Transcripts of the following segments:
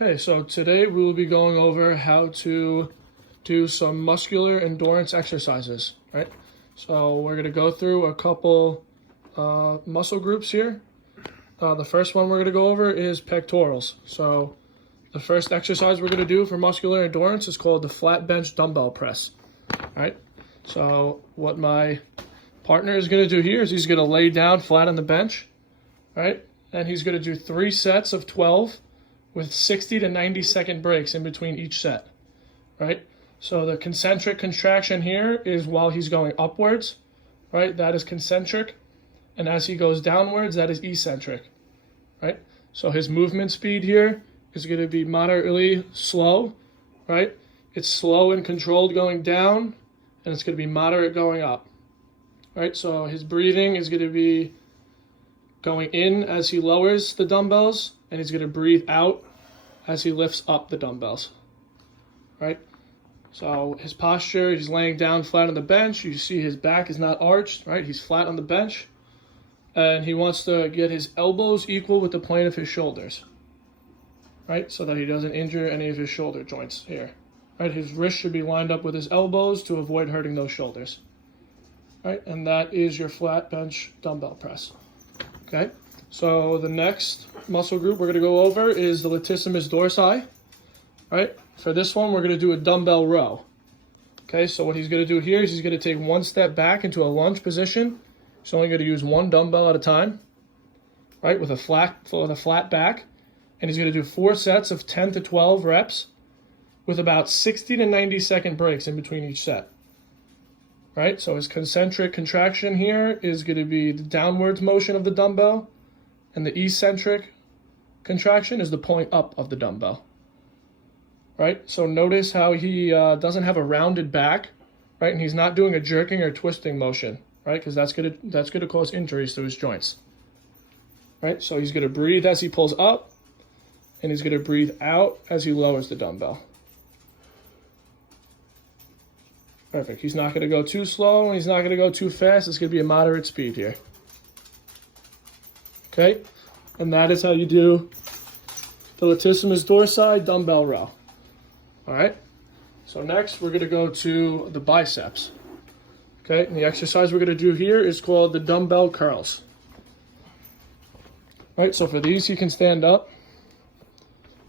Okay, so today we will be going over how to do some muscular endurance exercises, right? So we're going to go through a couple muscle groups here. The first one we're going to go over is pectorals. So the first exercise we're going to do for muscular endurance is called the flat bench dumbbell press, right? So what my partner is going to do here is he's going to lay down flat on the bench, right? And he's going to do 3 sets of 12 with 60 to 90 second breaks in between each set, right? So the concentric contraction here is while he's going upwards, right? That is concentric. And as he goes downwards, that is eccentric, right? So his movement speed here is going to be moderately slow, right? It's slow and controlled going down, and it's going to be moderate going up, right? So his breathing is going to be going in as he lowers the dumbbells, and he's going to breathe out as he lifts up the dumbbells, right? So his posture, he's laying down flat on the bench. You see his back is not arched, right? He's flat on the bench, and he wants to get his elbows equal with the plane of his shoulders, right? So that he doesn't injure any of his shoulder joints here, right? His wrist should be lined up with his elbows to avoid hurting those shoulders, right? And that is your flat bench dumbbell press. Okay, so the next muscle group we're going to go over is the latissimus dorsi, right? For this one, we're going to do a dumbbell row. Okay, so what he's going to do here is he's going to take 1 step back into a lunge position. He's only going to use 1 dumbbell at a time, right, with a flat back. And he's going to do 4 sets of 10 to 12 reps with about 60 to 90 second breaks in between each set. Right, so his concentric contraction here is going to be the downwards motion of the dumbbell, and the eccentric contraction is the pulling up of the dumbbell. Right, so notice how he doesn't have a rounded back, right, and he's not doing a jerking or twisting motion, right, because that's gonna cause injuries to his joints. Right, so he's gonna breathe as he pulls up, and he's gonna breathe out as he lowers the dumbbell. Perfect. He's not going to go too slow, and he's not going to go too fast. It's going to be a moderate speed here. Okay? And that is how you do the latissimus dorsi dumbbell row. All right? So next, we're going to go to the biceps. Okay? And the exercise we're going to do here is called the dumbbell curls. All right? So for these, he can stand up,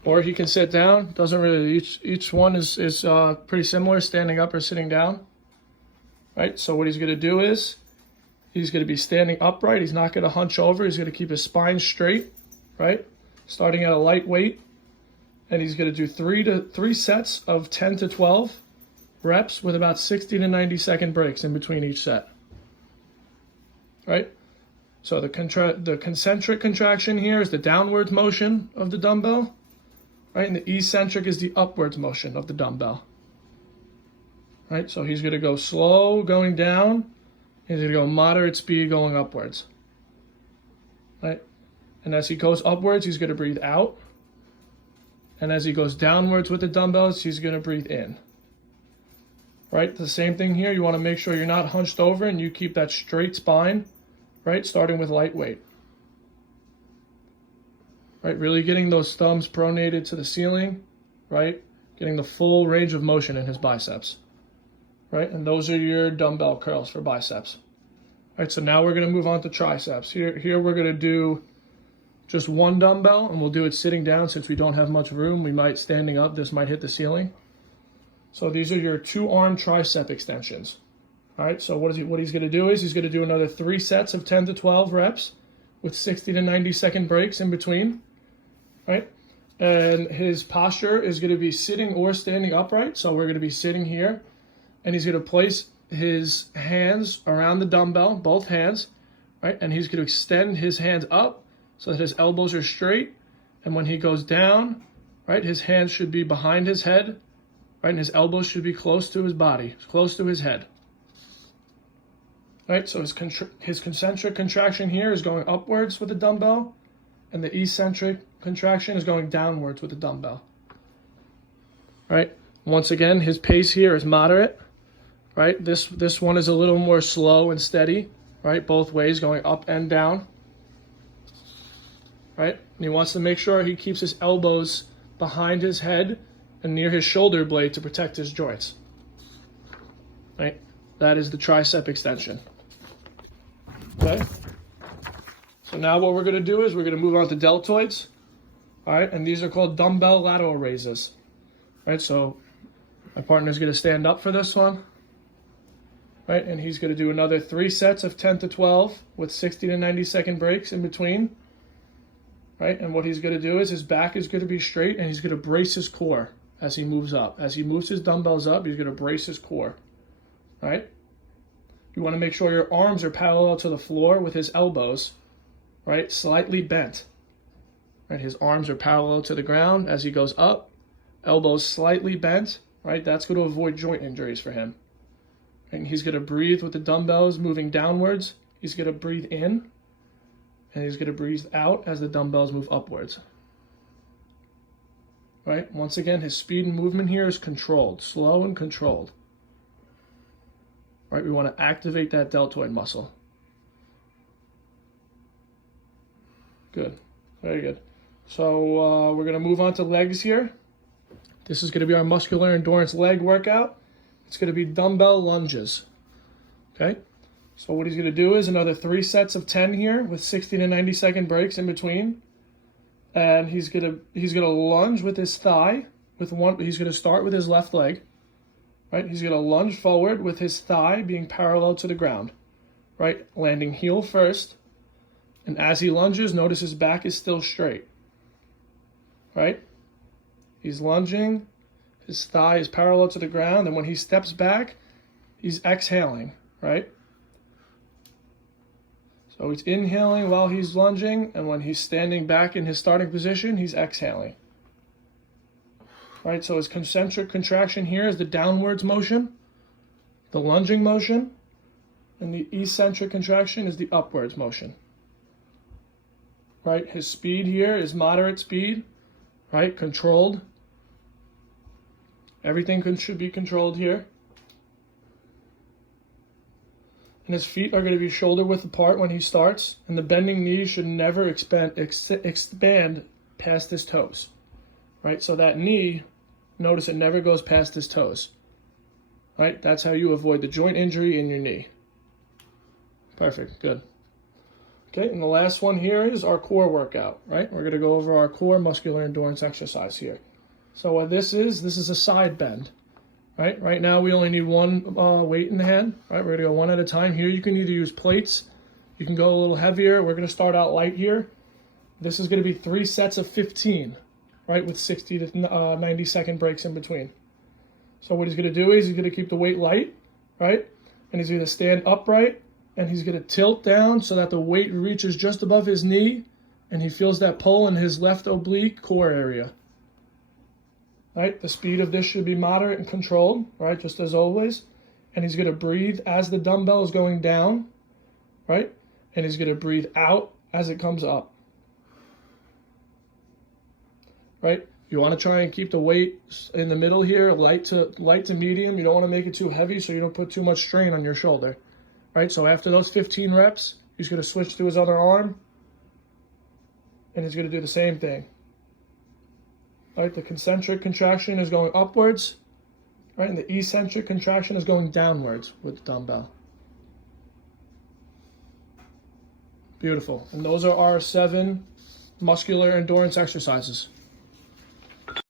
or he can sit down. Doesn't really, each one is pretty similar, standing up or sitting down. Right, so what he's going to do is he's going to be standing upright. He's not going to hunch over. He's going to keep his spine straight, right, starting at a light weight. And he's going to do 3 sets of 10 to 12 reps with about 60 to 90 second breaks in between each set. Right, so the concentric contraction here is the downward motion of the dumbbell. Right, and the eccentric is the upwards motion of the dumbbell. Right, so he's going to go slow going down. He's going to go moderate speed going upwards. Right, and as he goes upwards, he's going to breathe out. And as he goes downwards with the dumbbells, he's going to breathe in. Right, the same thing here. You want to make sure you're not hunched over and you keep that straight spine. Right, starting with light weight. Right, really getting those thumbs pronated to the ceiling, right? Getting the full range of motion in his biceps, right? And those are your dumbbell curls for biceps. All right, so now we're going to move on to triceps. Here we're going to do just 1 dumbbell, and we'll do it sitting down since we don't have much room. We might, standing up, this might hit the ceiling. So these are your 2-arm tricep extensions. All right, so what he's going to do is he's going to do another 3 sets of 10 to 12 reps with 60 to 90 second breaks in between. Right, and his posture is going to be sitting or standing upright. So we're going to be sitting here, and he's going to place his hands around the dumbbell, both hands, right? And he's going to extend his hands up so that his elbows are straight. And when he goes down, right, his hands should be behind his head, right, and his elbows should be close to his body, close to his head. Right, so his concentric contraction here is going upwards with the dumbbell, and the eccentric contraction is going downwards with the dumbbell. Right? Once again, his pace here is moderate. Right? This one is a little more slow and steady. Right? Both ways, going up and down. Right? And he wants to make sure he keeps his elbows behind his head and near his shoulder blade to protect his joints. Right? That is the tricep extension. Okay? So now what we're going to do is we're going to move on to deltoids. All right? And these are called dumbbell lateral raises. Right? So my partner's going to stand up for this one. Right? And he's going to do another 3 sets of 10 to 12 with 60 to 90 second breaks in between. Right? And what he's going to do is his back is going to be straight and he's going to brace his core as he moves up. As he moves his dumbbells up, he's going to brace his core. All right? You want to make sure your arms are parallel to the floor with his elbows, right? Slightly bent. Right? His arms are parallel to the ground as he goes up, elbows slightly bent, right? That's going to avoid joint injuries for him. And he's going to breathe with the dumbbells moving downwards. He's going to breathe in, and he's going to breathe out as the dumbbells move upwards. Right? Once again, his speed and movement here is controlled, slow and controlled. Right? We want to activate that deltoid muscle. Good. Very good. So we're going to move on to legs here. This is going to be our muscular endurance leg workout. It's going to be dumbbell lunges. Okay? So what he's going to do is another 3 sets of 10 here with 60 to 90 second breaks in between. And he's going to lunge with his thigh with one. He's going to start with his left leg. Right? He's going to lunge forward with his thigh being parallel to the ground. Right? Landing heel first. And as he lunges, notice his back is still straight. Right? He's lunging. His thigh is parallel to the ground. And when he steps back, he's exhaling. Right? So he's inhaling while he's lunging. And when he's standing back in his starting position, he's exhaling. Right, so his concentric contraction here is the downwards motion, the lunging motion, and the eccentric contraction is the upwards motion. Right, his speed here is moderate speed, right, controlled. Everything should be controlled here. And his feet are going to be shoulder width apart when he starts, and the bending knee should never expand past his toes. Right, so that knee, notice it never goes past his toes. Right? That's how you avoid the joint injury in your knee. Perfect. Good. Okay, and the last one here is our core workout. Right? We're going to go over our core muscular endurance exercise here. So what this is a side bend. Right? Right now we only need one weight in the hand. Right? We're going to go one at a time. Here you can either use plates. You can go a little heavier. We're going to start out light here. This is going to be 3 sets of 15. Right, with 60 to 90 second breaks in between. So what he's going to do is he's going to keep the weight light, right? And he's going to stand upright, and he's going to tilt down so that the weight reaches just above his knee, and he feels that pull in his left oblique core area. Right, the speed of this should be moderate and controlled, right, just as always. And he's going to breathe as the dumbbell is going down, right? And he's going to breathe out as it comes up. Right? You want to try and keep the weight in the middle here, light to medium. You don't want to make it too heavy so you don't put too much strain on your shoulder. Right? So after those 15 reps, he's going to switch to his other arm, and he's going to do the same thing. Right? The concentric contraction is going upwards, right? And the eccentric contraction is going downwards with the dumbbell. Beautiful. And those are our 7 muscular endurance exercises.